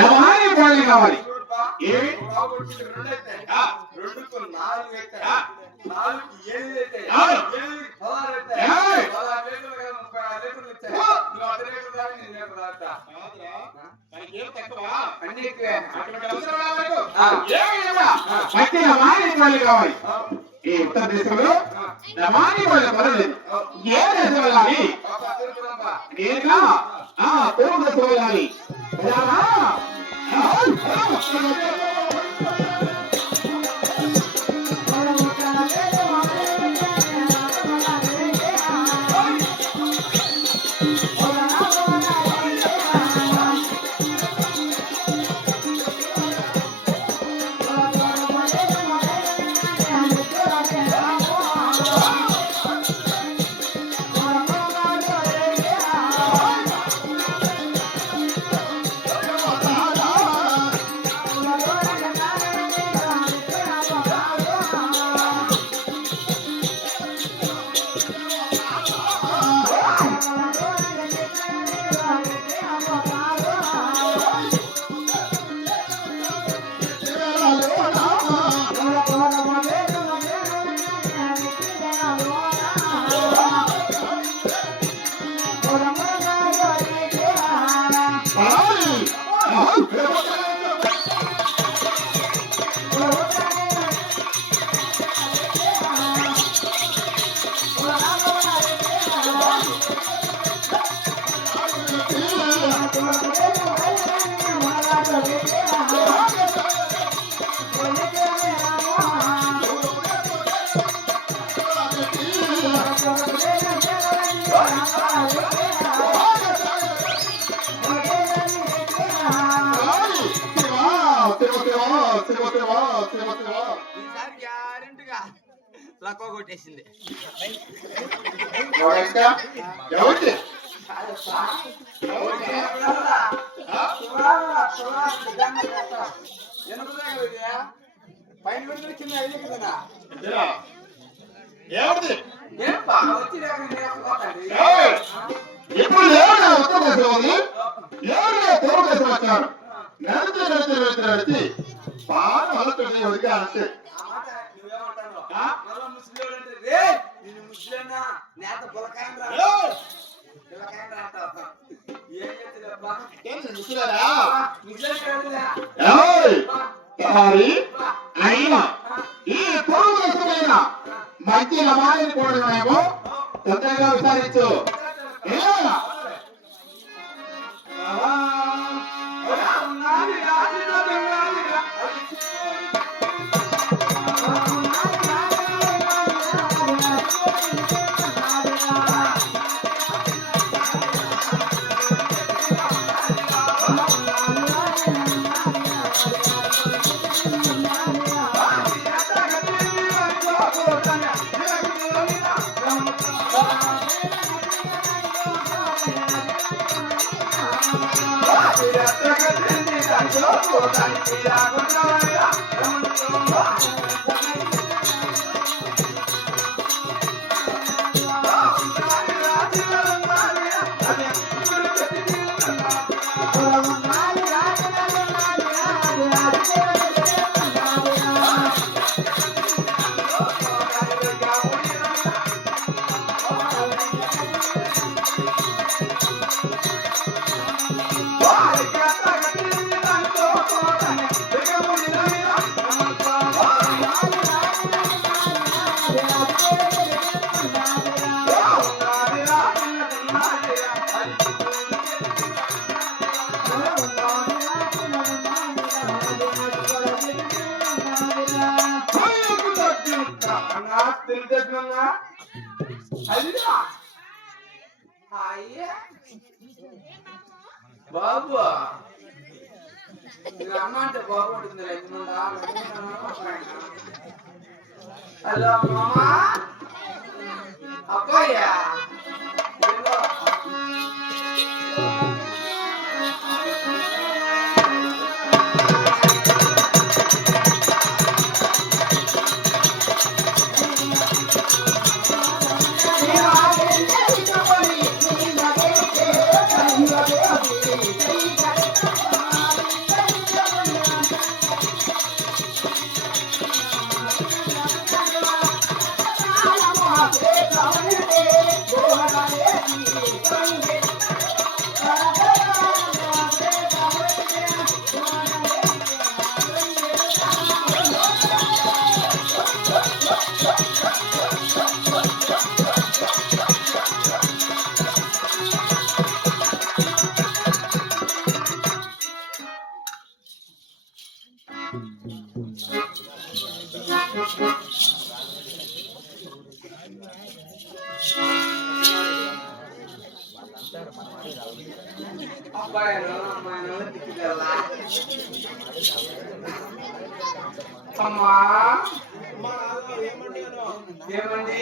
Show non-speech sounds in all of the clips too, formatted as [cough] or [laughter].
యమాని కోడలు కావాలి చూడబ్బా, ఏమి? బాబుకి రెండు అయితే, ఆ. రెండుకు నాలుగు అయితే, ఆ. నాలుగుకి ఎనిమిది అయితే, అవును. ఎనిమిదికి పదహారు అయితే, ఏయ్. పదహారు లీటర్లు కాదు, ముప్పై ఆరు లీటర్లు ఇస్తే, ఓ. నువ్వు అర్ధ లీటర్ తాగి నేను లీటర్ తాగుతా. తనకేం తక్కువ అన్నీ ఎక్కువే. అటువంటి అవసరం రాలేదు. ఆ. ఏమి ఇవ్వరా? మంచి యమాని కోడలు కావాలి ఆ. ఈ ఉత్తర దేశంలో ఆ. యమాని కోడలు పర్వాలేదు ఏ దేశంలో కానీ బాబా, తిరుగుతున్నాబ్బా. నేరుగా ఆ తూర్పు దేశంలో కానీ Yeah. Ah, ఈసారి గ్యారెంటీగా లక్కువ కొట్టేసింది. పైన పెడితే కింద ఐదు కదా ఎవరిది ఏం బా వచ్చి లేకపోతే ఏయ్! ఇప్పుడు ఎవరు ఉత్తర దేశం ఎవరు దేశం వచ్చారు నడిచి నడిచి నడిచి అంతే! సారీ అయినా ఈ దేశమైన మంచి లమాని కూడమేమో తొందరగా విచారించు. ఏమన్నా? బాబు మీ అమ్మ అంటే బాగుంటుంది హలో మామా అబ్బాయ్యా ఏమండి?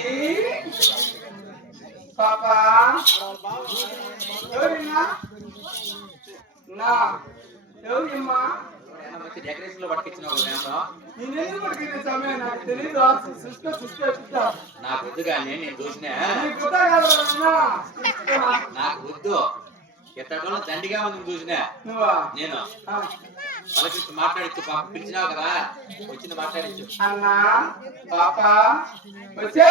పాప? ఎవరినా? నా. ఎవరిమ్మా? డెకరేషన్లో సమయం నాకు నాకు వద్దు కానీ నేను చూసిన. నీకు వద్దు ఎట్టడో దండిగా ఉంది చూసిన. నేను. పలకరించి మాట్లాడచ్చు పాప పిలిచినావు కదా. వచ్చింది మాట్లాడచ్చు అన్నా పాప వచ్చే!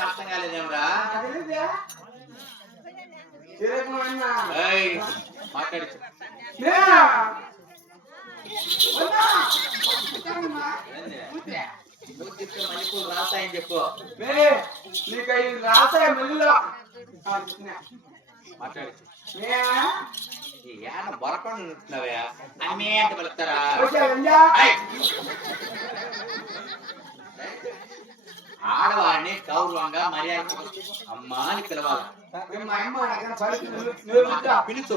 అర్థం కాలేదేమరా? మాట్లాడచ్చు మణిపూర్ రాస్తాయని చెప్పు. నీకు రాసాయి మెల్లులో మాట్లాడచ్చు ఏన బొరపండు ఉంటున్నావా అమ్మే రంజా? ఏయ్! ఆడవారిని గౌరవంగా మర్యాద అమ్మా అని పిలవాలి. పిలిచా.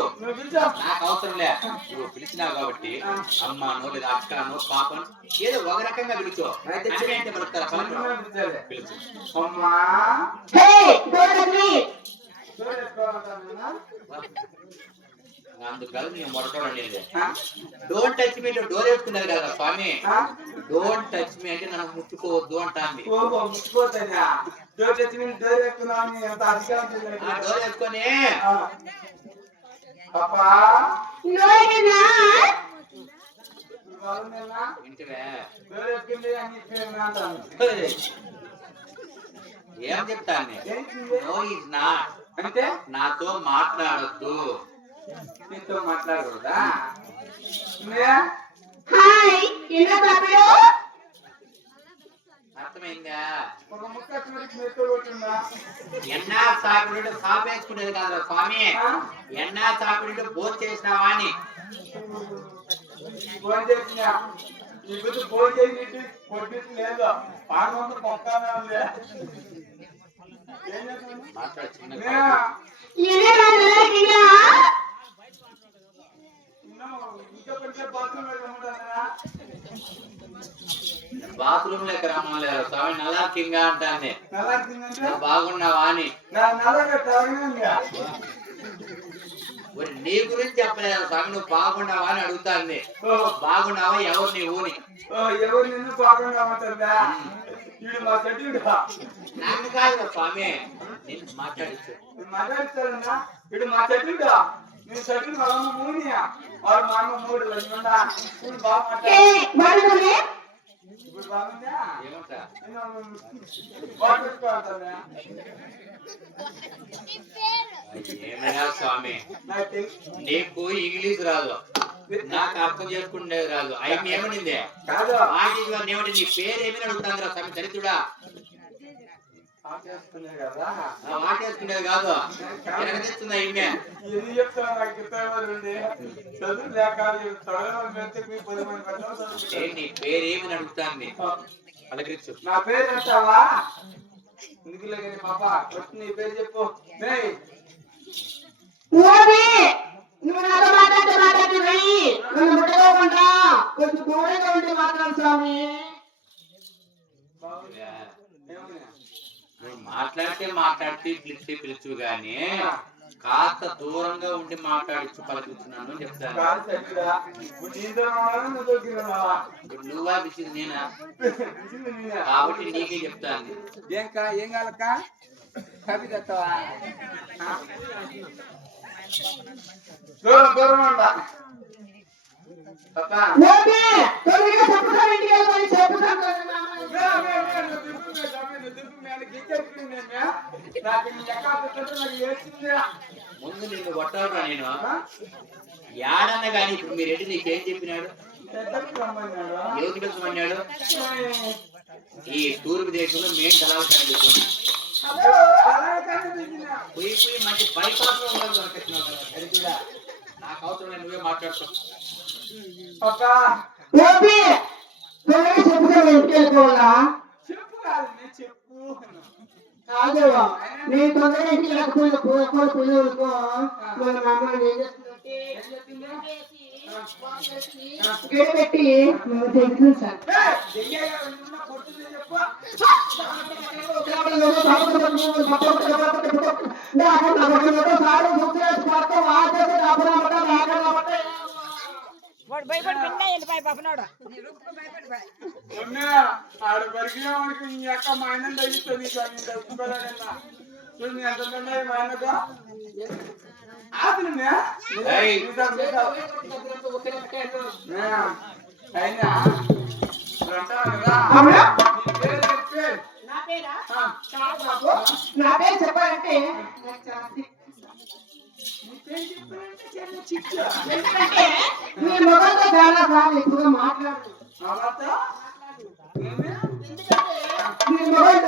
నాకు అవసరం లే. నువ్వు పిలిచినావు కాబట్టి అమ్మాను లేదా అక్కను పాపను ఏదో ఒక రకంగా పిలుచు. పిలుచు. అమ్మా. డోంట్ టచ్ మీ డోర్ వేసుకున్నది కదా స్వామి. డోంట్ టచ్ మీ అంటే నాకు ముట్టుకోవద్దు ముట్టుకోతానా డోర్ డోర్ తెలియదు. డోర్ వేసుకొని. పాపా అంటాను! ఏం చెప్తాను నో ఈజ్ నాట్ అంటే నాతో మాట్లాడొద్దు. నీతో మాట్లాడకూడదా? అర్థమైందా? ఒక ముక్క చివరికి మీతో కొట్టిందా? ఎన్నా సాకుడు సాపేసుకునేది కాదురా స్వామి. ఆ? ఎన్నా సాకుడు భోజనం చేసినావా అని. ఫోన్ చేసినా? ఈ బుద్ధి ఫోన్ చేసి కొట్టింది లేదు? పాడమంతా పక్కనే బాత్రూమ్ లెక్క రమ్మలేదు స్వామి నల్లా కింగ్ నువ్వు బాగున్నావా? అని నా గురించి చెప్పలేదు స్వామి నువ్వు బాగున్నావా అని అడుగుతాంది ఓ బాగున్నావా ఎవరు నీ ఊని ఎవరు నిన్ను ఉంటుందా వీడు మా చెడ్డు నన్ను కాదు స్వామి నేను మాట్లాడచ్చు మాట్లాడుతారన్నా వీడు మా చెడ్డు నేను చెట్టు మా అమ్మ మూనియా. వాడు మా అమ్మ మూడు ఇప్పుడు బాగా మాట్లాడు. ఏమైనా స్వామి నాకు ఇంగ్లీష్ రాదు. నాకు అర్థం చేసుకునేది రాదు. ఆయన ఏమనింది? కాదు. నీ పేరు ఏమని అడుగుతాందిరా స్వామి చరిత్రుడా కదా? ఈమె? నాకు చెప్తావారండి చదువు లేక పది మంది. నీ పేరు ఏమని అడుగుతాంది? పలకరించు. నా పేరు అంటావా ఎందుకులే కానీ పాప? ఫస్ట్ నీ పేరు చెప్పు. నేయ్ ఓబే నువ్వు నాతో మాట్లాడితే మాట్లాడి రండి నన్ను ముట్టుకోకుండా కొంచెం దూరంగా ఉండి మాట్లాడు స్వామి ఏమన్నా? నువ్వు మాట్లాడితే మాట్లాడితే పిలిచి పిలుచు గాని కాస్త దూరంగా ఉండి మాట్లాడచ్చు పలకరించున్నాను అని చెప్తాను. నువ్వు పిలిచింది నేనా. కాబట్టి నీకే చెప్తాను. ఏం కా ఏం [laughs] దూరం దూరం ముందు నిన్ను కొట్టాలరా నేను? ఆ? కానీ ఇప్పుడు మీ రెడ్డి నీకేం చెప్పినాడు? ఎక్కడికి రమ్మన్నాడు? ఎవరికి పిలుచమన్నాడు ఈ తూర్పు దేశంలో మేము కలవటానికి అబ్బో, పోయి పోయి మంచి బైపాస్లో ఉండాలి నాకు అవసరం నువ్వే మాట్లాడుతున్నావు ఓపి తొందరగా చెప్పుగా ఇంటికి వెళ్ళిపోవాలా చెప్పు కాదు నేను తొందరగా ఇంటికి వెళ్ళకపోయిన పోయి పోయి అనుకో మన మామ ఏం గడి పెట్టి నువ్వు తెలుసు సార్ ఏయ్, వాడు భయపడి పిన్న వెళ్ళిపోయి పాపనాడు మొన్న ఆడ పరిగిన వాడికి నీ అక్క మా ఆయన తగ్గిస్తుంది సార్ నేను తగ్గుకోలేదన్నా చూడు నీ ఎంత ఉన్నాయి మా ఆయనకు? ఆపిన ఏయ్. అయినా ఇప్పుడు అంటావు కదా నీ. పేరు చెప్పి. నా పేరా? ఆ, నా పేరు చెప్పాలంటే మీ మొగంతో చాలా సార్లు ఎక్కువగా మాట్లాడు అవతా? ఏమి? మీ మొబైల్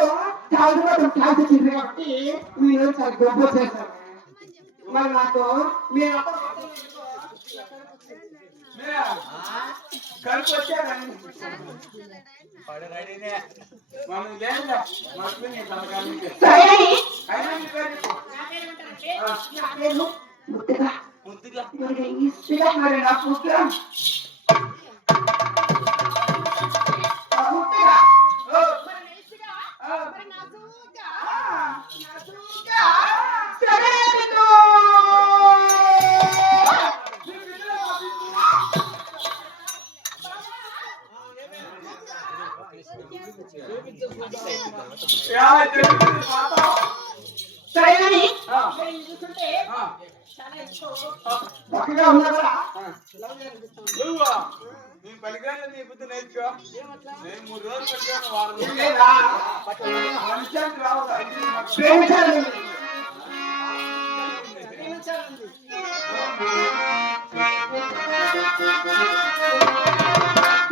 చాలా రోజులు క్లాస్ వచ్చింది కాబట్టి మీరు చాలా గొప్ప చేశారు మరి నాకు మీరు మీరా? కడుపు వచ్చారా? మనం లేదులే. మనకు నీ తలకాయనికి. అయినా మరి ఆ, నాజూగా ఆ. నాజూగా సరే బిడ్డు. నీ బిడ్డలో మా బిడ్డ. యా, చెప్పింది పాత. సరే కానీ ఆ, మరి ఇది చూస్తుంటే నువ్వా? నీ పలికాను నీ బుద్ధి నేర్చుకో నేను మూడు రోజులు పలికాను వారం రోజులు లేదా మనిషికి రావాలి ఐదు నిమిషాలు. ప్రేమించాలి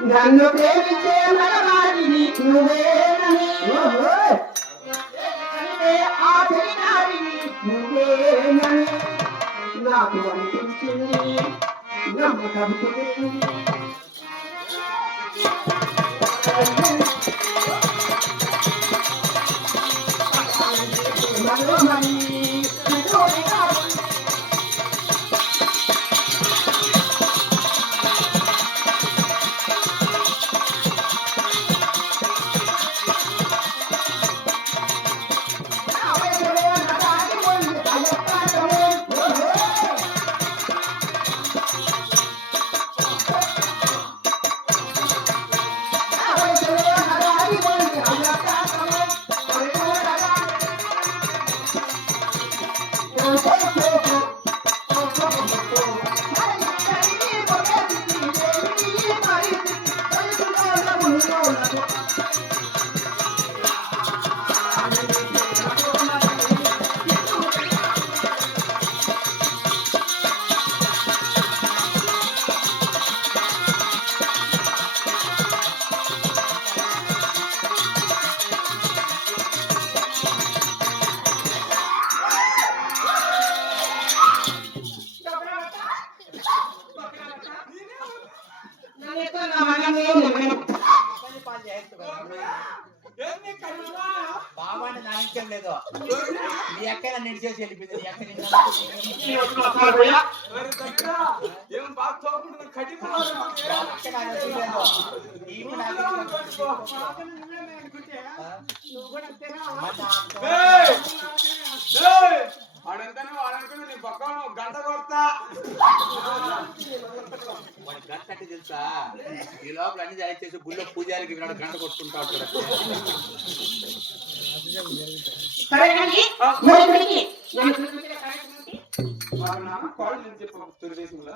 నన్ను ప్రేమించే మగవాడిని నువ్వేనని అంటే ఆ తెలినాడిని నువ్వేనని Namo Kavi Não Namo Kavi Kuni. ఏంది కర్మరా? బావాన్ని నానించం లేదు. నీ అక్క నన్ను చేసి వెళ్ళిపోయింది. వాడంతానే వాడనుకుని నీ పక్కన గంట కొడతా. వాడి గంట అంటే తెలుసా? ఈ లోపల అన్ని దయచేసి గుళ్ళో పూజారికి వినాడు గంట కొట్టుకుంటా ఉంటాడు. సరే కానీ మరి ఇక్కడికి మా నాన్న కాల్ నేను చెప్పు తెలుగుదేశంలో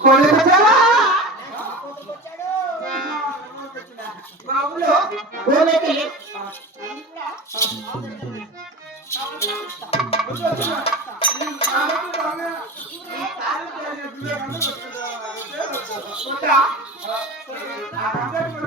కోడి వచ్చావా? మా ఊళ్ళో ஆமா